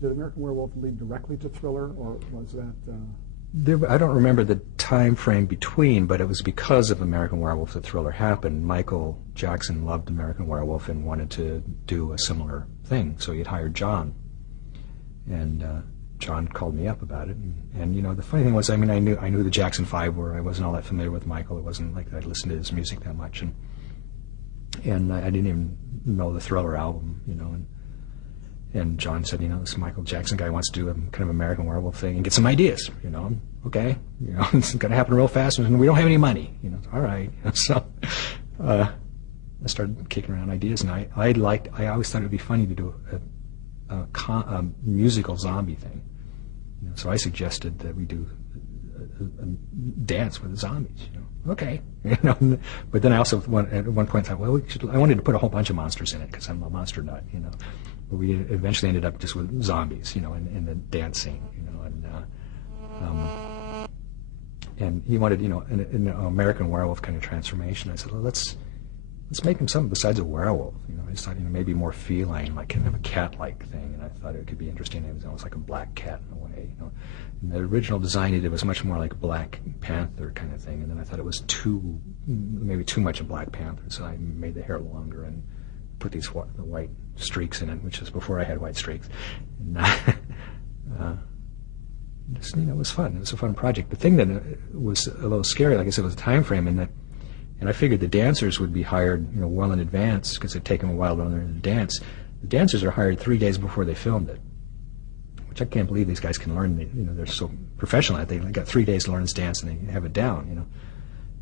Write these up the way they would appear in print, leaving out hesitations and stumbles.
Did American Werewolf lead directly to Thriller, or was that... I don't remember the time frame between, but it was because of American Werewolf that Thriller happened. Michael Jackson loved American Werewolf and wanted to do a similar thing, so he had hired John. And John called me up about it. And you know, the funny thing was, I mean, I knew who the Jackson Five were. I wasn't all that familiar with Michael. It wasn't like I'd listened to his music that much. And I didn't even know the Thriller album, you know. And John said, you know, this Michael Jackson guy wants to do a kind of American Werewolf thing and get some ideas, you know. Okay, you know, it's going to happen real fast, and we don't have any money, you know. All right, you know, so I started kicking around ideas, and I always thought it would be funny to do a musical zombie thing. You know, so I suggested that we do a dance with the zombies, you know. Okay, you know. But then I also at one point thought, well, I wanted to put a whole bunch of monsters in it because I'm a monster nut, you know. But we eventually ended up just with zombies, you know, in the dance scene, you know, and he wanted, you know, an American Werewolf kind of transformation. I said, well, let's make him something besides a werewolf, you know. I just thought, you know, maybe more feline, like kind of a cat-like thing, and I thought it could be interesting. It was almost like a black cat in a way, you know. And the original design he did was much more like a Black Panther kind of thing, and then I thought it was maybe too much a Black Panther, so I made the hair longer and put these the white streaks in it, which was before I had white streaks. And, just, you know, it was fun. It was a fun project. The thing that was a little scary, like I said, was the time frame, and I figured the dancers would be hired, you know, well in advance because it'd taken a while to learn to dance. The dancers are hired 3 days before they filmed it, which I can't believe these guys can learn. You know, they're so professional at it. They got 3 days to learn this dance, and they have it down, you know.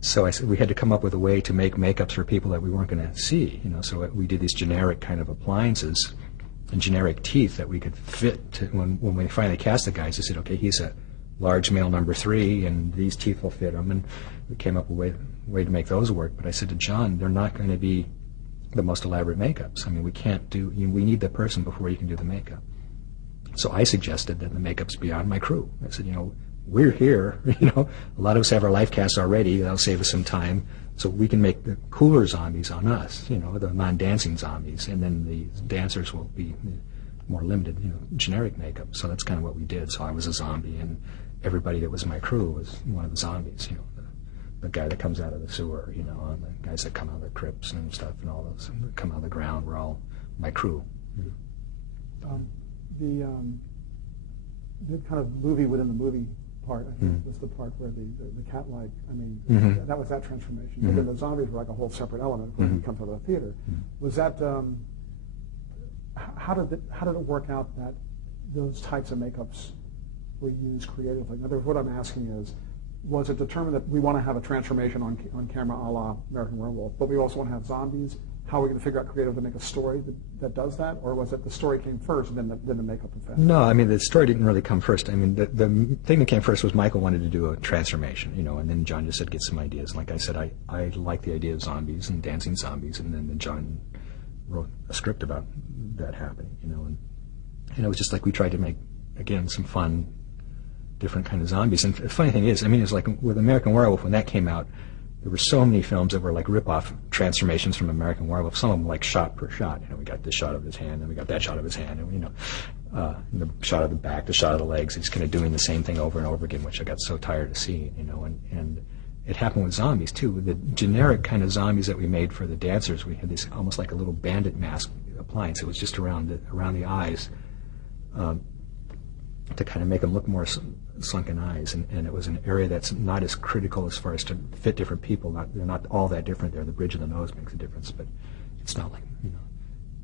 So I said we had to come up with a way to make makeups for people that we weren't going to see, you know. So we did these generic kind of appliances and generic teeth that we could fit to, when we finally cast the guys. They said, okay, he's a large male number 3, and these teeth will fit him. And we came up with a way to make those work. But I said to John, they're not going to be the most elaborate makeups. I mean, we can't do. We need the person before you can do the makeup. So I suggested that the makeups be on my crew. I said, you know, we're here, you know, a lot of us have our life casts already, that'll save us some time, so we can make the cooler zombies on us, you know, the non-dancing zombies, and then the dancers will be more limited, you know, generic makeup. So that's kind of what we did. So I was a zombie, and everybody that was my crew was one of the zombies, you know, the guy that comes out of the sewer, you know, and the guys that come out of the crypts and stuff, and all those that come out of the ground were all my crew. You know. The kind of movie within the movie part, I think, was the part where the cat-like, I mean, that was that transformation. But then the zombies were like a whole separate element when you come to the theater. Was that, how did it work out that those types of makeups were used creatively? In other words, what I'm asking is, was it determined that we want to have a transformation on camera a la American Werewolf, but we also want to have zombies? How are we going to figure out creative to make a story that does that? Or was it the story came first and then the makeup effect? No, I mean, the story didn't really come first. I mean, the thing that came first was Michael wanted to do a transformation, you know, and then John just said, get some ideas. Like I said, I like the idea of zombies and dancing zombies, and then John wrote a script about that happening, you know, and it was just like we tried to make, again, some fun, different kind of zombies. And the funny thing is, I mean, it's like with American Werewolf, when that came out, there were so many films that were like rip-off transformations from American Werewolf. Some of them like shot per shot. You know, we got this shot of his hand, and we got that shot of his hand, and you know, the shot of the back, the shot of the legs. He's kind of doing the same thing over and over again, which I got so tired of seeing. You know, and it happened with zombies too. With the generic kind of zombies that we made for the dancers, we had this almost like a little bandit mask appliance. It was just around the eyes, to kind of make them look more sunken eyes, and it was an area that's not as critical as far as to fit different people. They're not all that different there. The bridge of the nose makes a difference, but it's not like, you know.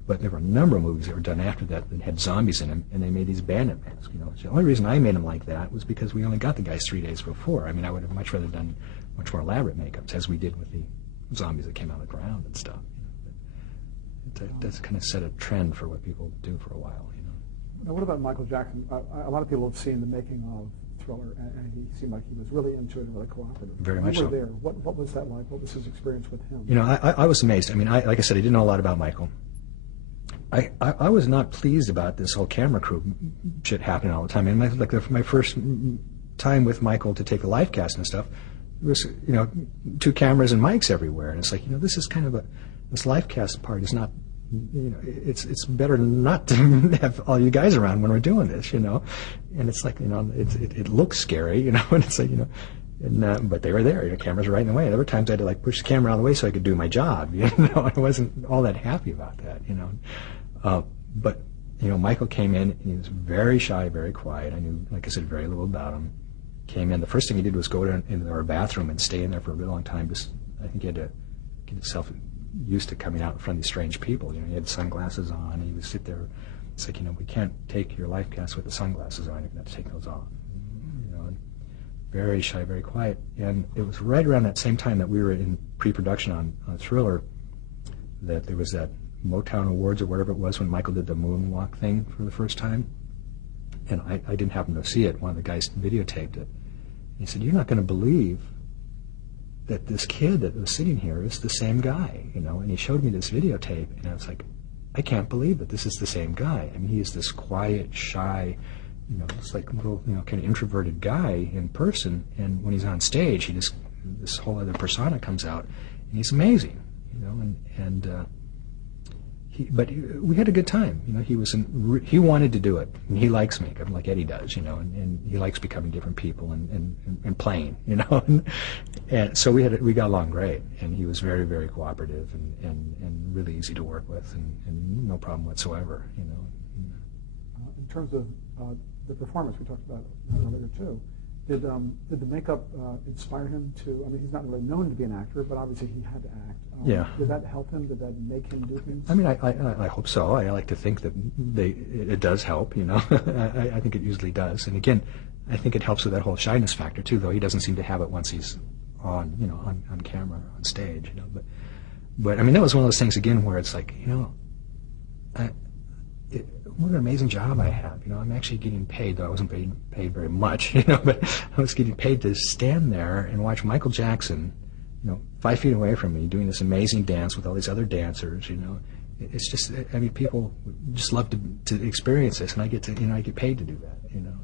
But there were a number of movies that were done after that that had zombies in them, and they made these bandit masks, you know. So the only reason I made them like that was because we only got the guys 3 days before. I mean, I would have much rather done much more elaborate makeups, as we did with the zombies that came out of the ground and stuff. You know. That's kind of set a trend for what people do for a while, you know. Now, what about Michael Jackson? A lot of people have seen the making of Thriller, and he seemed like he was really into it and really cooperative. Very much so. You were there. What was that like? What was his experience with him? You know, I was amazed. I mean, like I said, I didn't know a lot about Michael. I was not pleased about this whole camera crew shit happening all the time. And my first time with Michael to take the live cast and stuff, it was, you know, 2 cameras and mics everywhere. And it's like, you know, this is kind of this live cast part is not you know, it's better not to have all you guys around when we're doing this, you know. And it's like, you know, it looks scary, you know, and it's like, you know, and but they were there, you know, cameras were right in the way. There were times I had to like push the camera out of the way so I could do my job, you know. I wasn't all that happy about that, you know. But you know, Michael came in and he was very shy, very quiet. I knew, like I said, very little about him. Came in. The first thing he did was go into our bathroom and stay in there for a really long time. Just, I think he had to get himself used to coming out in front of these strange people. You know, he had sunglasses on, and he would sit there. It's like, you know, we can't take your life cast with the sunglasses on. You're going to have to take those off. You know, and very shy, very quiet. And it was right around that same time that we were in pre-production on Thriller that there was that Motown Awards or whatever it was when Michael did the moonwalk thing for the first time. And I didn't happen to see it. One of the guys videotaped it. He said, "You're not going to believe that this kid that was sitting here is the same guy," you know. And he showed me this videotape, and I was like, I can't believe that this is the same guy. I mean, he is this quiet, shy, you know, it's like little, you know, kind of introverted guy in person, and when he's on stage, he just, this whole other persona comes out, and he's amazing, you know. But we had a good time, you know. He wanted to do it, and he likes makeup like Eddie does, you know, and he likes becoming different people and playing, you know, and so we got along great, and he was very, very cooperative and really easy to work with, and no problem whatsoever, you know. In terms of the performance we talked about earlier too, did the makeup inspire him to? I mean, he's not really known to be an actor, but obviously he had to act. Yeah. Did that help him? Did that make him do things? I mean, I hope so. I like to think that it does help, you know. I think it usually does. And again, I think it helps with that whole shyness factor too, though he doesn't seem to have it once he's on, you know, on camera, on stage, you know. But I mean, that was one of those things again where it's like, you know, what an amazing job I have. You know, I'm actually getting paid, though I wasn't paid very much, you know, but I was getting paid to stand there and watch Michael Jackson, you know, 5 feet away from me doing this amazing dance with all these other dancers, you know. It's just, I mean, people just love to experience this, and I get paid to do that, you know.